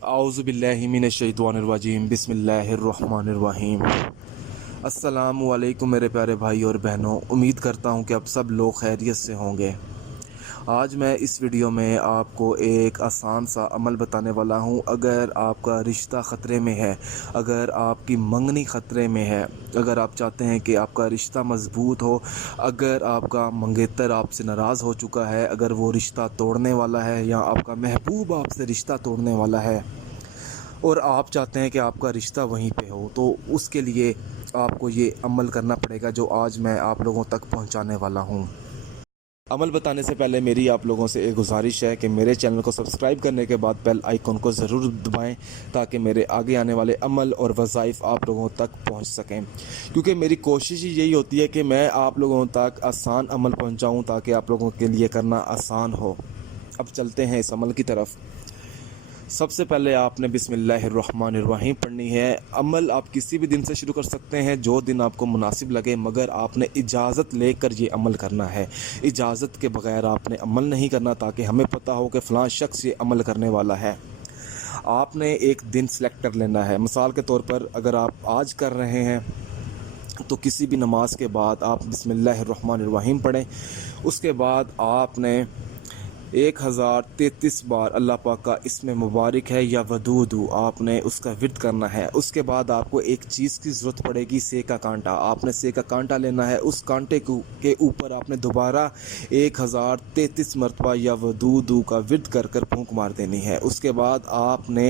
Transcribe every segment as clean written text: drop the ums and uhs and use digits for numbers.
आऊज़ुबिल्लाहि मिनश्शैतानिर्रजीम बिस्मिल्लाहिर्रहमानिर्रहीम। अस्सलामु अलैकुम मेरे प्यारे भाई और बहनों, उम्मीद करता हूँ कि आप सब लोग खैरियत से होंगे। आज मैं इस वीडियो में आपको एक आसान सा अमल बताने वाला हूँ। अगर आपका रिश्ता ख़तरे में है, अगर आपकी मंगनी ख़तरे में है, अगर आप चाहते हैं कि आपका रिश्ता मज़बूत हो, अगर आपका मंगेतर आपसे नाराज़ हो चुका है, अगर वो रिश्ता तोड़ने वाला है या आपका महबूब आपसे रिश्ता तोड़ने वाला है और आप चाहते हैं कि आपका रिश्ता वहीं पे हो, तो उसके लिए आपको ये अमल करना पड़ेगा जो आज मैं आप लोगों तक पहुंचाने वाला हूं। अमल बताने से पहले मेरी आप लोगों से एक गुजारिश है कि मेरे चैनल को सब्सक्राइब करने के बाद बेल आइकन को ज़रूर दबाएं ताकि मेरे आगे आने वाले अमल और वज़ाइफ आप लोगों तक पहुंच सकें, क्योंकि मेरी कोशिश ही यही होती है कि मैं आप लोगों तक आसान अमल पहुंचाऊं ताकि आप लोगों के लिए करना आसान हो। अब चलते हैं इस अमल की तरफ। सबसे पहले आपने बिस्मिल्लाहिर्रहमानिर्रहीम पढ़नी है। अमल आप किसी भी दिन से शुरू कर सकते हैं, जो दिन आपको मुनासिब लगे, मगर आपने इजाज़त लेकर ये अमल करना है। इजाज़त के बगैर आपने अमल नहीं करना, ताकि हमें पता हो कि फ़लाँ शख्स ये अमल करने वाला है। आपने एक दिन सेलेक्ट कर लेना है। मिसाल के तौर पर अगर आप आज कर रहे हैं तो किसी भी नमाज के बाद आप बिस्मिल्लाहिर्रहमानिर्रहीम पढ़ें। उसके बाद आपने 1033 बार अल्लाह पाक का इसमें मुबारक है या वदूदू आपने उसका विर्द करना है। उसके बाद आपको एक चीज़ की ज़रूरत पड़ेगी, से का कांटा। आपने से का कांटा लेना है, उस कांटे के ऊपर आपने दोबारा 1033 मरतबा या वदूदू का विर्द कर कर फूंक मार देनी है। उसके बाद आपने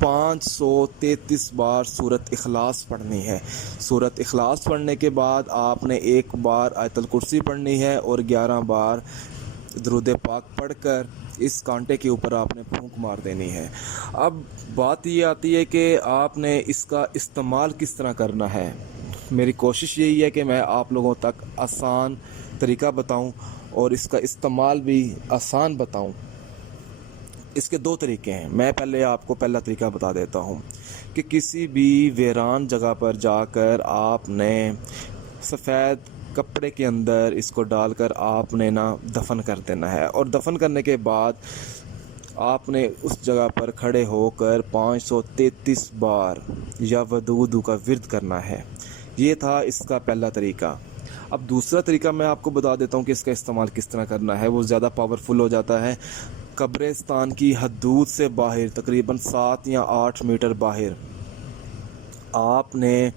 533 बार सूरत इखलास पढ़नी है। सूरत इखलास पढ़ने के बाद आपने एक बार आयतल कुर्सी पढ़नी है और 11 बार दरूद पाक पढ़कर इस कांटे के ऊपर आपने फूंक मार देनी है। अब बात ये आती है कि आपने इसका इस्तेमाल किस तरह करना है। मेरी कोशिश यही है कि मैं आप लोगों तक आसान तरीका बताऊं और इसका इस्तेमाल भी आसान बताऊं। इसके दो तरीके हैं। मैं पहले आपको पहला तरीका बता देता हूं कि किसी भी वीरान जगह पर जाकर आपने सफ़ेद कपड़े के अंदर इसको डालकर आपने ना दफन कर देना है, और दफन करने के बाद आपने उस जगह पर खड़े होकर 533 बार या वदूदू का विर्द करना है। ये था इसका पहला तरीका। अब दूसरा तरीका मैं आपको बता देता हूँ कि इसका इस्तेमाल किस तरह करना है। वो ज़्यादा पावरफुल हो जाता है। कब्रिस्तान की हदूद से बाहर तकरीबन 7 या 8 मीटर बाहर आपने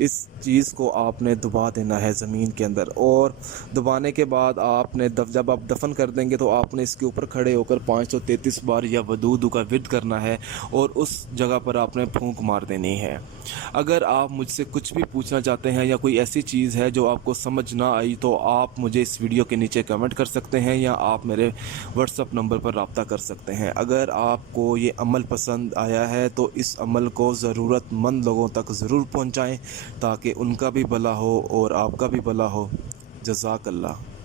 इस चीज़ को आपने दबा देना है ज़मीन के अंदर, और दबाने के बाद आपने जब आप दफन कर देंगे तो आपने इसके ऊपर खड़े होकर 533 बार या वदूदू का विर्द करना है और उस जगह पर आपने फूंक मार देनी है। अगर आप मुझसे कुछ भी पूछना चाहते हैं या कोई ऐसी चीज़ है जो आपको समझ ना आई, तो आप मुझे इस वीडियो के नीचे कमेंट कर सकते हैं या आप मेरे व्हाट्सअप नंबर पर रब्ता कर सकते हैं। अगर आपको ये अमल पसंद आया है तो इस अमल को ज़रूरतमंद लोगों तक ज़रूर पहुँचाएँ ताकि उनका भी भला हो और आपका भी भला हो। जज़ाकल्लाह।